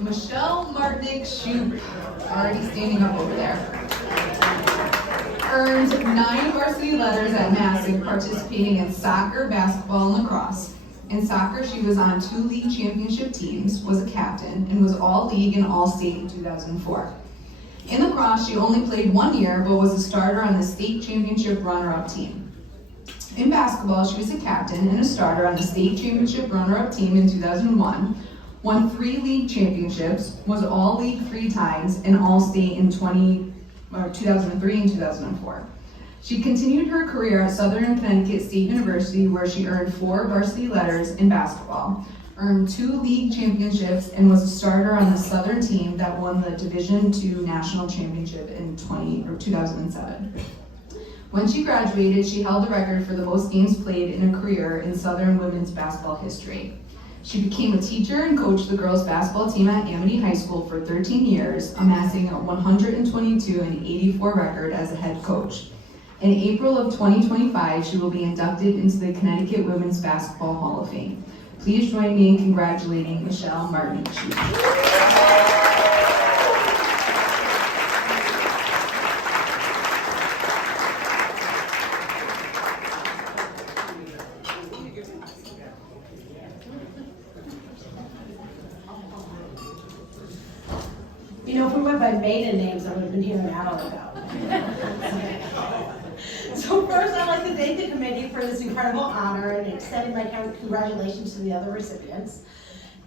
Martinik Shoop, already standing up over there. Earned 9 varsity letters at Masuk, participating in soccer, basketball, and lacrosse. In soccer, she was on 2 league championship teams, was a captain, and was all-league and all-state in 2004. In lacrosse, she only played 1 year, but was a starter on the state championship runner-up team. In basketball, she was a captain and a starter on the state championship runner-up team in 2001, won 3 league championships, was all-league 3 times, and all-state in 2003 and 2004. She continued her career at Southern Connecticut State University, where she earned 4 varsity letters in basketball, earned 2 league championships, and was a starter on the Southern team that won the Division II National Championship in 2007. When she graduated, she held the record for the most games played in a career in Southern women's basketball history. She became a teacher and coached the girls' basketball team at Masuk High School for 13 years, amassing a 122 and 84 record as a head coach. In April of 2025, she will be inducted into the Connecticut Women's Basketball Hall of Fame. Please join me in congratulating Martinik Shoop. You know, if we went by maiden names, I would have been hearing that all about. So first, I'd like to thank the committee for this incredible honor and extending my congratulations to the other recipients.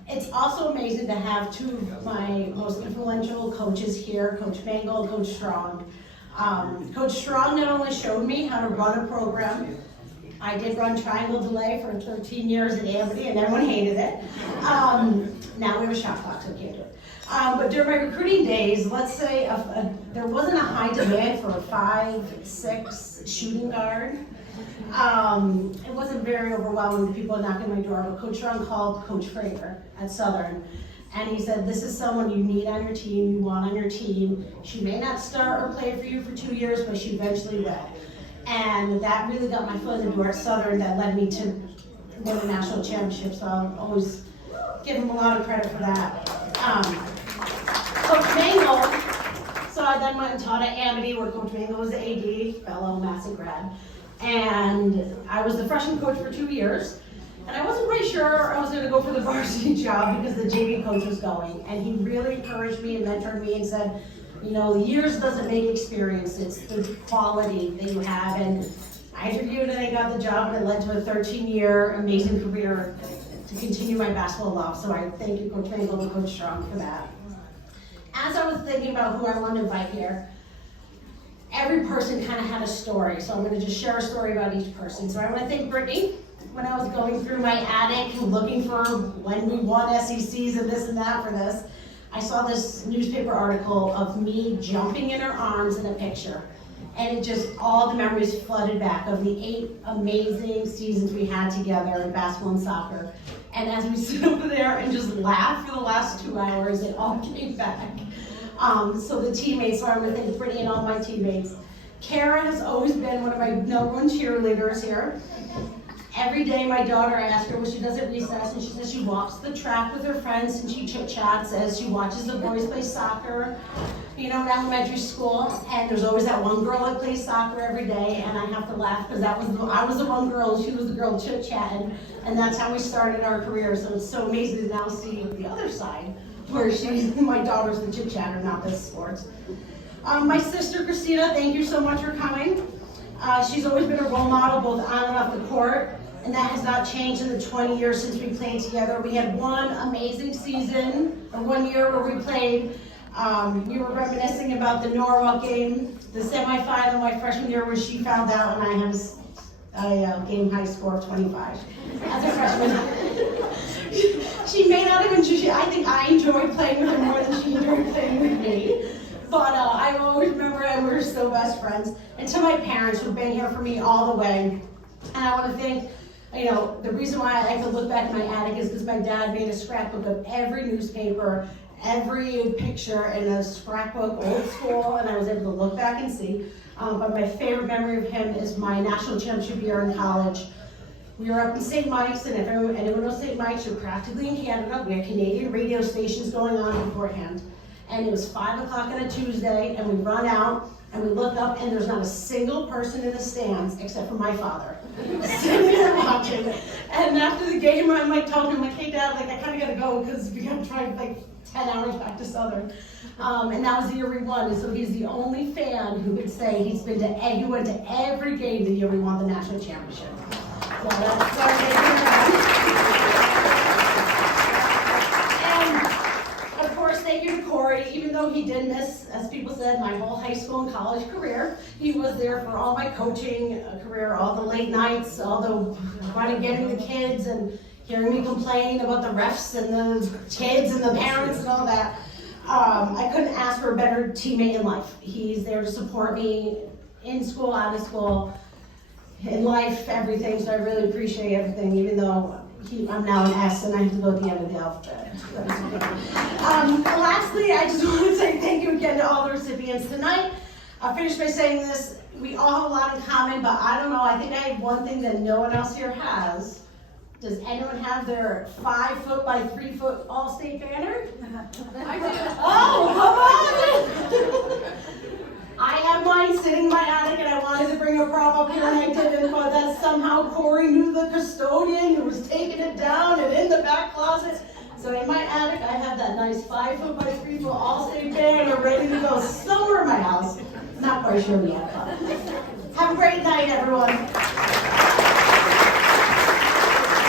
It's also amazing to have 2 of my most influential coaches here, Coach Mangle and Coach Strong. Coach Strong not only showed me how to run a program. I did run triangle delay for 13 years at Amity and everyone hated it. Now we have a shot clock, so I can't do it. But during my recruiting days, let's say there wasn't a high demand for a 5'6" shooting guard. It wasn't very overwhelming to people knocking on my door, but Coach Strong called Coach Frager at Southern, and he said, this is someone you need on your team, you want on your team. She may not start or play for you for 2 years, but she eventually will. And that really got my foot in the door at Southern. That led me to win a national championship, so I'll always give him a lot of credit for that. Coach Mangle, so I then went and taught at Amity, where Coach Mangle was the AD, fellow Masuk grad. And I was the freshman coach for 2 years. And I wasn't quite sure I was going to go for the varsity job because the JV coach was going. And he really encouraged me and mentored me and said, you know, years doesn't make experience, it's the quality that you have. And I interviewed and I got the job, and it led to a 13-year amazing career to continue my basketball love. So I thank you, Coach Mangle and Coach Strong, for that. As I was thinking about who I want to invite here, every person kind of had a story. So I'm going to just share a story about each person. So I want to thank Brittany. When I was going through my attic and looking for when we won SECs and this and that for this, I saw this newspaper article of me jumping in her arms in a picture. And it just, all the memories flooded back of the 8 amazing seasons we had together in basketball and soccer. And as we stood over there and just laughed for the last 2 hours, it all came back. So the teammates, so I want to thank Brittany and all my teammates. Kara has always been one of my #1 cheerleaders here. Every day my daughter, I ask her what she does at recess, and she says she walks the track with her friends and she chit-chats as she watches the boys play soccer, you know, in elementary school. And there's always that one girl that plays soccer every day, and I have to laugh because I was the one girl and she was the girl chit-chatting, and that's how we started our career. So it's so amazing to now see the other side, where my daughter's the chit-chatter, not the sports. My sister, Christina, thank you so much for coming. She's always been a role model both on and off the court, and that has not changed in the 20 years since we played together. We had one amazing season, or 1 year where we played. We were reminiscing about the Norwalk game, the semifinal my freshman year, where she found out and I had a game high score of 25 as a freshman. She may not have enjoyed it. I think I enjoyed playing with her more than she enjoyed playing with me. But I always remember and we were still best friends. And to my parents who've been here for me all the way. And I want to thank, you know, the reason why I could look back in my attic is because my dad made a scrapbook of every newspaper, every picture in a scrapbook, old school, and I was able to look back and see. But my favorite memory of him is my national championship year in college. We were up in St. Mike's, and if anyone knows St. Mike's, you're practically in Canada. We had Canadian radio stations going on beforehand. And it was 5 o'clock on a Tuesday, and we run out, and we look up, and there's not a single person in the stands except for my father, sitting there watching. And after the game, I'm like talking to him, like, hey Dad, like I kind of gotta go because we gotta drive like 10 hours back to Southern. And that was the year we won, and so he's the only fan who could say he went to every game the year we won the national championship. So that's our And of course, thank you to Corey, even though he did miss, as people said, my whole high school and college career. He was there for all my coaching career, all the late nights, all the getting the kids and hearing me complain about the refs and the kids and the parents and all that. I couldn't ask for a better teammate in life. He's there to support me in school, out of school, in life, everything, so I really appreciate everything, even though I'm now an S and I have to go at the end of the alphabet. Lastly, I just want to say thank you again to all the recipients tonight. I'll finish by saying this, we all have a lot in common, but I don't know, I think I have one thing that no one else here has. Does anyone have their 5 foot by 3 foot All-State banner? I do. Oh, come on! I have mine sitting in my attic and I wanted to bring a prop up here and I didn't, but that somehow Corey knew the custodian who was taking it down and in the back closet. So in my attic, I have that nice 5 foot by 3 foot All-State banner ready to go somewhere in my house. Not quite sure yet, but have a great night, everyone.